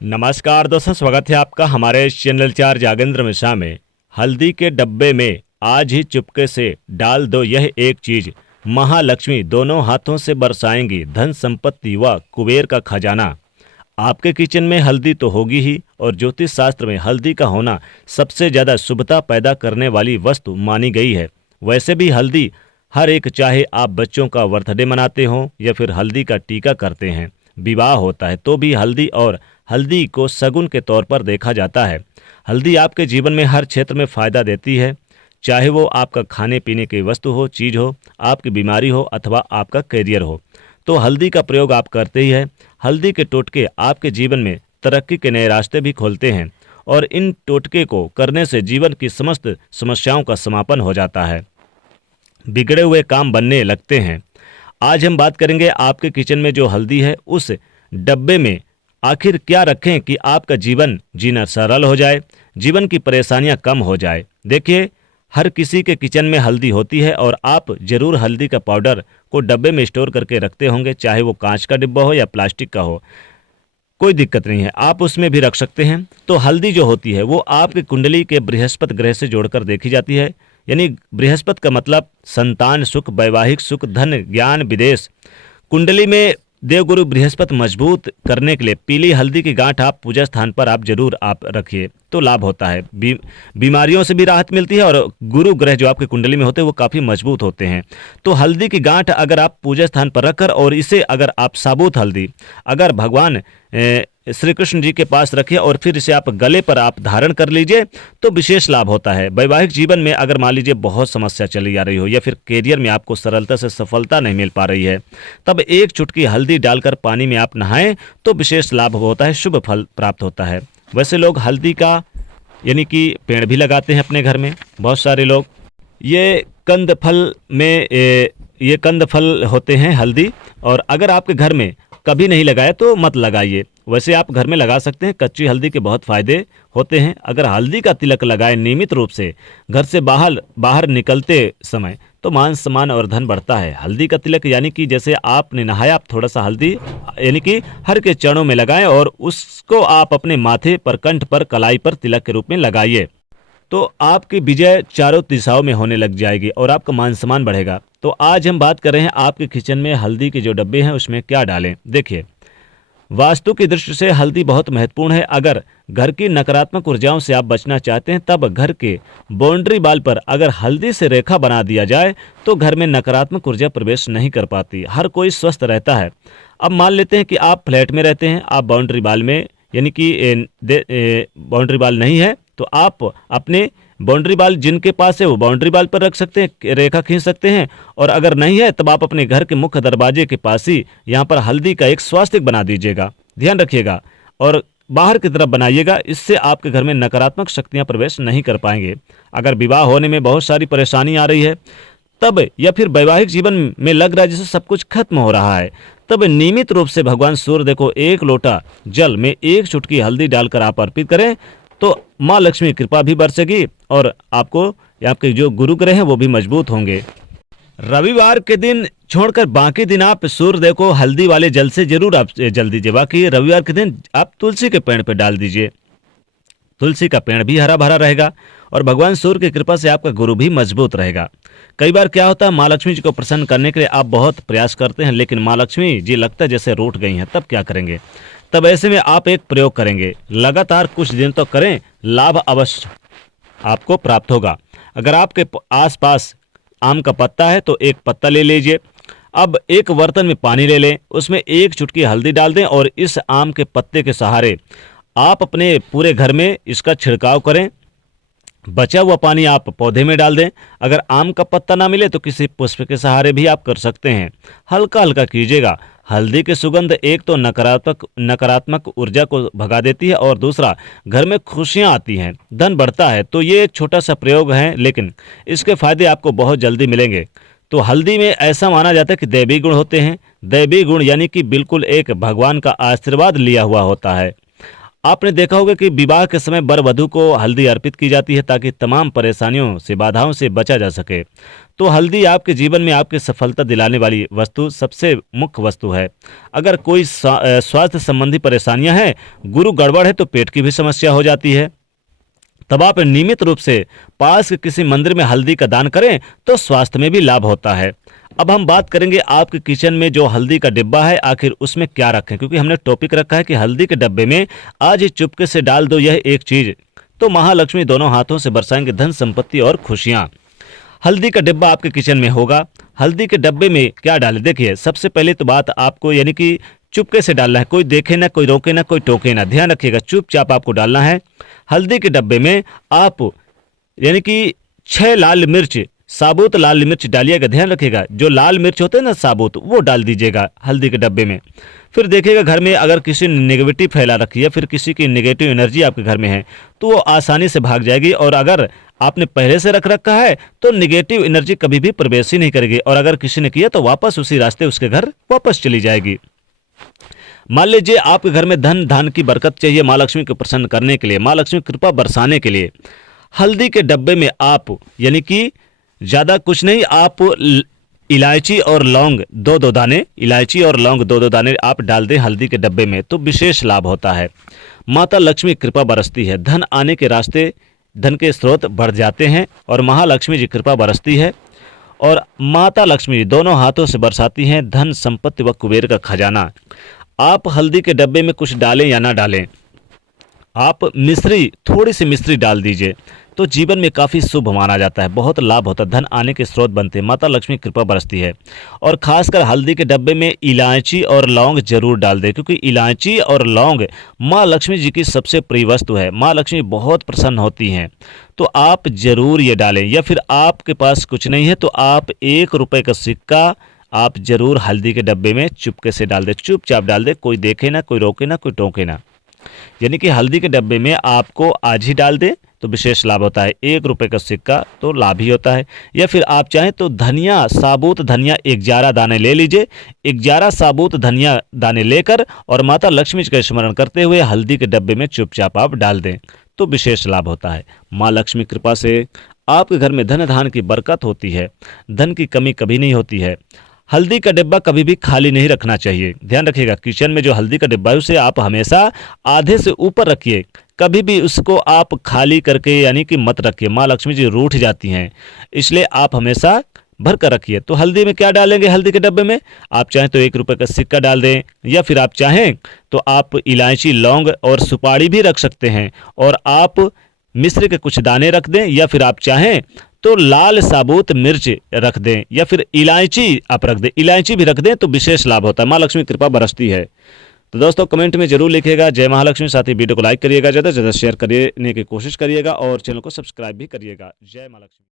नमस्कार दोस्तों, स्वागत है आपका हमारे इस चैनल चार जागेंद्र मिश्रा में। हल्दी के डब्बे में आज ही चुपके से डाल दो यह एक चीज, महालक्ष्मी दोनों हाथों से बरसाएंगी धन संपत्ति व कुबेर का खजाना। आपके किचन में हल्दी तो होगी ही, और ज्योतिष शास्त्र में हल्दी का होना सबसे ज्यादा शुभता पैदा करने वाली वस्तु मानी गई है। वैसे भी हल्दी हर एक, चाहे आप बच्चों का बर्थडे मनाते हो या फिर हल्दी का टीका करते हैं, विवाह होता है तो भी हल्दी और हल्दी को शगुन के तौर पर देखा जाता है। हल्दी आपके जीवन में हर क्षेत्र में फायदा देती है, चाहे वो आपका खाने पीने की वस्तु हो, चीज हो, आपकी बीमारी हो अथवा आपका करियर हो, तो हल्दी का प्रयोग आप करते ही है। हल्दी के टोटके आपके जीवन में तरक्की के नए रास्ते भी खोलते हैं, और इन टोटके को करने से जीवन की समस्त समस्याओं का समापन हो जाता है, बिगड़े हुए काम बनने लगते हैं। आज हम बात करेंगे आपके किचन में जो हल्दी है उस डब्बे में आखिर क्या रखें कि आपका जीवन जीना सरल हो जाए, जीवन की परेशानियां कम हो जाए। देखिए, हर किसी के किचन में हल्दी होती है और आप जरूर हल्दी का पाउडर को डब्बे में स्टोर करके रखते होंगे, चाहे वो कांच का डिब्बा हो या प्लास्टिक का हो, कोई दिक्कत नहीं है, आप उसमें भी रख सकते हैं। तो हल्दी जो होती है वो आपकी कुंडली के बृहस्पति ग्रह से जोड़कर देखी जाती है। यानी बृहस्पति का मतलब संतान सुख, वैवाहिक सुख, धन, ज्ञान, विदेश। कुंडली में देवगुरु बृहस्पति मजबूत करने के लिए पीली हल्दी की गांठ आप पूजा स्थान पर आप जरूर आप रखिए, तो लाभ होता है। बीमारियों से भी राहत मिलती है, और गुरु ग्रह जो आपकी कुंडली में होते हैं वो काफ़ी मजबूत होते हैं। तो हल्दी की गांठ अगर आप पूजा स्थान पर रखकर, और इसे अगर आप साबुत हल्दी अगर भगवान श्री कृष्ण जी के पास रखिए और फिर इसे आप गले पर आप धारण कर लीजिए, तो विशेष लाभ होता है। वैवाहिक जीवन में अगर मान लीजिए बहुत समस्या चली आ रही हो, या फिर करियर में आपको सरलता से सफलता नहीं मिल पा रही है, तब एक चुटकी हल्दी डालकर पानी में आप नहाएं तो विशेष लाभ होता है, शुभ फल प्राप्त होता है। वैसे लोग हल्दी का यानी कि पेड़ भी लगाते हैं अपने घर में, बहुत सारे लोग। ये कंद फल में ये कंद फल होते हैं हल्दी, और अगर आपके घर में कभी नहीं लगाया तो मत लगाइए। वैसे आप घर में लगा सकते हैं। कच्ची हल्दी के बहुत फायदे होते हैं। अगर हल्दी का तिलक लगाए नियमित रूप से घर से बाहर निकलते समय, तो मान सम्मान और धन बढ़ता है। हल्दी का तिलक यानी कि जैसे आपने नहाया, आप थोड़ा सा हल्दी यानी कि हर के चरणों में लगाएं और उसको आप अपने माथे पर, कंठ पर, कलाई पर तिलक के रूप में लगाइए, तो आपकी विजय चारों दिशाओं में होने लग जाएगी और आपका मान सम्मान बढ़ेगा। तो आज हम बात कर रहे हैं आपके किचन में हल्दी के जो डब्बे हैं उसमें क्या डालें। देखिए, वास्तु की दृष्टि से हल्दी बहुत महत्वपूर्ण है। अगर घर की नकारात्मक ऊर्जाओं से आप बचना चाहते हैं, तब घर के बाउंड्री वाल पर अगर हल्दी से रेखा बना दिया जाए तो घर में नकारात्मक ऊर्जा प्रवेश नहीं कर पाती, हर कोई स्वस्थ रहता है। अब मान लेते हैं कि आप फ्लैट में रहते हैं, आप बाउंड्री वाल में यानी कि बाउंड्री वाल नहीं है, तो आप अपने बाउंड्री वाल जिनके पास है वो बाउंड्री वाल पर रख सकते हैं, रेखा खींच सकते हैं। और अगर नहीं है तब आप अपने घर के मुख्य दरवाजे के पास ही यहाँ पर हल्दी का एक स्वास्तिक बना दीजिएगा, ध्यान रखिएगा, और बाहर की तरफ बनाइएगा। इससे आपके घर में नकारात्मक शक्तियाँ प्रवेश नहीं कर पाएंगे। अगर विवाह होने में बहुत सारी परेशानी आ रही है तब, या फिर वैवाहिक जीवन में लग रहा है जैसे सब कुछ खत्म हो रहा है, तब नियमित रूप से भगवान सूर्य को एक लोटा जल में एक चुटकी हल्दी डालकर आप अर्पित करें, तो माँ लक्ष्मी की कृपा भी बरसेगी और आपके जो गुरु ग्रह हैं वो भी मजबूत होंगे। रविवार के दिन छोड़कर बाकी दिन आप सूर्यदेव को हल्दी वाले जल से जरूर आप जल दीजिए। बाकी रविवार के दिन आप तुलसी के पेड़ पर डाल दीजिए, तुलसी का पेड़ भी हरा भरा रहेगा और भगवान सूर्य की कृपा से आपका गुरु भी मजबूत रहेगा। कई बार क्या होता है, माँ लक्ष्मी जी को प्रसन्न करने के लिए आप बहुत प्रयास करते हैं, लेकिन माँ लक्ष्मी जी लगता है जैसे रूठ गई हैं, तब क्या करेंगे? तब ऐसे में आप एक प्रयोग करेंगे, लगातार कुछ दिन तो करें, लाभ अवश्य आपको प्राप्त होगा। अगर आपके आसपास आम का पत्ता है तो एक पत्ता ले लीजिए। अब एक बर्तन में पानी ले लें, उसमें एक चुटकी हल्दी डाल दें और इस आम के पत्ते के सहारे आप अपने पूरे घर में इसका छिड़काव करें। बचा हुआ पानी आप पौधे में डाल दें। अगर आम का पत्ता ना मिले तो किसी पुष्प के सहारे भी आप कर सकते हैं। हल्का हल्का कीजिएगा। हल्दी की सुगंध एक तो नकारात्मक ऊर्जा को भगा देती है, और दूसरा घर में खुशियां आती हैं, धन बढ़ता है। तो ये एक छोटा सा प्रयोग है, लेकिन इसके फायदे आपको बहुत जल्दी मिलेंगे। तो हल्दी में ऐसा माना जाता है कि दैवी गुण होते हैं। दैवी गुण यानी कि बिल्कुल एक भगवान का आशीर्वाद लिया हुआ होता है। आपने देखा होगा कि विवाह के समय वर वधू को हल्दी अर्पित की जाती है ताकि तमाम परेशानियों से बाधाओं से बचा जा सके। तो हल्दी आपके जीवन में आपकी सफलता दिलाने वाली वस्तु सबसे मुख्य वस्तु है। अगर कोई स्वास्थ्य संबंधी परेशानियां हैं, गुरु गड़बड़ है तो पेट की भी समस्या हो जाती है, तब आप नियमित रूप से पास के किसी मंदिर में हल्दी का दान करें तो स्वास्थ्य में भी लाभ होता है। अब हम बात करेंगे आपके किचन में जो हल्दी का डिब्बा है आखिर उसमें क्या रखें, क्योंकि हमने टॉपिक रखा है कि हल्दी के डब्बे में आज ही चुपके से डाल दो यह एक चीज, तो महालक्ष्मी दोनों हाथों से बरसाएंगे धन संपत्ति और खुशियां। हल्दी का डिब्बा आपके किचन में होगा। हल्दी के डब्बे में क्या डालें, देखिए सबसे पहले तो बात आपको यानी कि चुपके से डालना है, कोई देखे ना, कोई रोके ना, कोई टोके ना, ध्यान रखिएगा चुपचाप आपको डालना है। हल्दी के डब्बे में आप यानी कि 6 लाल मिर्च, साबुत लाल मिर्च डालिएगा, ध्यान रखिएगा जो लाल मिर्च होते हैं ना साबुत, वो डाल दीजिएगा हल्दी के डब्बे में। फिर देखिएगा घर में अगर किसी ने नेगेटिव फैला रखी है, फिर किसी की नेगेटिव एनर्जी आपके घर में है तो वो आसानी से भाग जाएगी, और अगर आपने पहले से रख रखा है तो नेगेटिव एनर्जी कभी भी प्रवेश ही नहीं करेगी, और अगर किसी ने किया तो वापस उसी रास्ते उसके घर वापस चली जाएगी। मान लीजिए आपके घर में धन धान की बरकत चाहिए, माँ लक्ष्मी को प्रसन्न करने के लिए, माँ लक्ष्मी कृपा बरसाने के लिए, हल्दी के डब्बे में आप यानी कि ज़्यादा कुछ नहीं, आप इलायची और लौंग दो दो दाने, इलायची और लौंग दो दो दाने आप डाल दें हल्दी के डब्बे में तो विशेष लाभ होता है। माता लक्ष्मी कृपा बरसती है, धन आने के रास्ते, धन के स्रोत बढ़ जाते हैं और महालक्ष्मी जी कृपा बरसती है, और माता लक्ष्मी दोनों हाथों से बरसाती हैं धन संपत्ति व कुबेर का खजाना। आप हल्दी के डब्बे में कुछ डालें या ना डालें, आप मिश्री, थोड़ी सी मिश्री डाल दीजिए तो जीवन में काफ़ी शुभ माना जाता है, बहुत लाभ होता है, धन आने के स्रोत बनते हैं, माता लक्ष्मी कृपा बरसती है। और खासकर हल्दी के डब्बे में इलायची और लौंग जरूर डाल दें, क्योंकि इलायची और लौंग माँ लक्ष्मी जी की सबसे प्रिय वस्तु है, माँ लक्ष्मी बहुत प्रसन्न होती हैं, तो आप जरूर ये डालें। या फिर आपके पास कुछ नहीं है तो आप 1 रुपये का सिक्का आप जरूर हल्दी के डब्बे में चुपके से डाल दें, चुपचाप डाल दें, कोई देखे ना, कोई रोके ना, कोई टोके ना, यानी कि हल्दी के डब्बे में आपको आज ही डाल दें तो विशेष लाभ होता है। 1 रुपये का सिक्का तो लाभ ही होता है। या फिर आप चाहें तो धनिया, साबुत धनिया 11 दाने ले लीजिए, 11 साबुत धनिया दाने लेकर और माता लक्ष्मी का स्मरण करते हुए हल्दी के डब्बे में चुपचाप आप डाल दें तो विशेष लाभ होता है। माँ लक्ष्मी कृपा से आपके घर में धन धान की बरकत होती है, धन की कमी कभी नहीं होती है। हल्दी का डिब्बा कभी भी खाली नहीं रखना चाहिए, ध्यान रखिएगा किचन में जो हल्दी का डिब्बा है उसे आप हमेशा आधे से ऊपर रखिए, कभी भी उसको आप खाली करके यानी कि मत रखिए, माँ लक्ष्मी जी रूठ जाती हैं, इसलिए आप हमेशा भर कर रखिए। तो हल्दी में क्या डालेंगे, हल्दी के डब्बे में आप चाहें तो 1 रुपये का सिक्का डाल दें, या फिर आप चाहें तो आप इलायची, लौंग और सुपारी भी रख सकते हैं, और आप मिश्री के कुछ दाने रख दें, या फिर आप चाहें तो लाल साबुत मिर्च रख दें, या फिर इलायची आप रख दें, इलायची भी रख दें तो विशेष लाभ होता है, माँ लक्ष्मी कृपा बरसती है। तो दोस्तों कमेंट में जरूर लिखिएगा जय महालक्ष्मी, साथ ही वीडियो को लाइक करिएगा, ज़्यादा से ज़्यादा शेयर करने की कोशिश करिएगा और चैनल को सब्सक्राइब भी करिएगा। जय महालक्ष्मी।